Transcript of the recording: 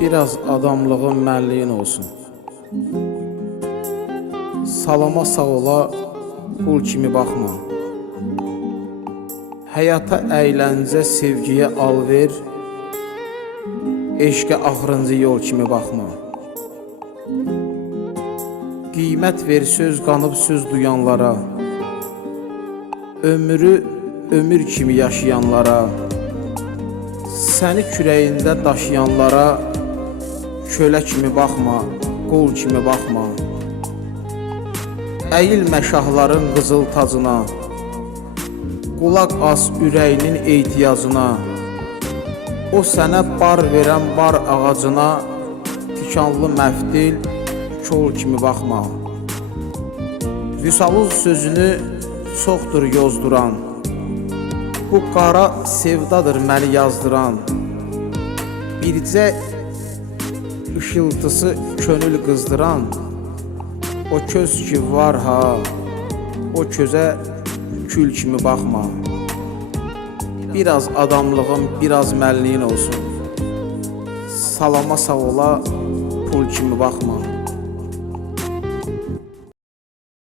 Biraz adamlığın, mənliyin olsun. Salama sağ ola, pul kimi baxma. Həyata əyləncə, sevgiyə alver, eşqə axırıncı yol kimi baxma. Qiymət ver söz qanıb söz duyanlara, ömrü ömür kimi yaşayanlara, səni kürəyində daşıyanlara, kölə kimi baxma, qul kimi baxma. Əyilmə şahların qızıl tacına, qulaq as ürəyinin ehtiyacına. O sənə bar verən bar ağacına, tikanlı məftil, kol kimi baxma. Vüsalın sözünü çoxdur yozduran, bu qara sevdadır məni yazdıran. Bircə ışıltısı könül qızdıran, o köz ki var ha, o közə kül kimi baxma. Biraz adamlığın, biraz mənliyin olsun. Salama sağ ola, pul kimi baxma.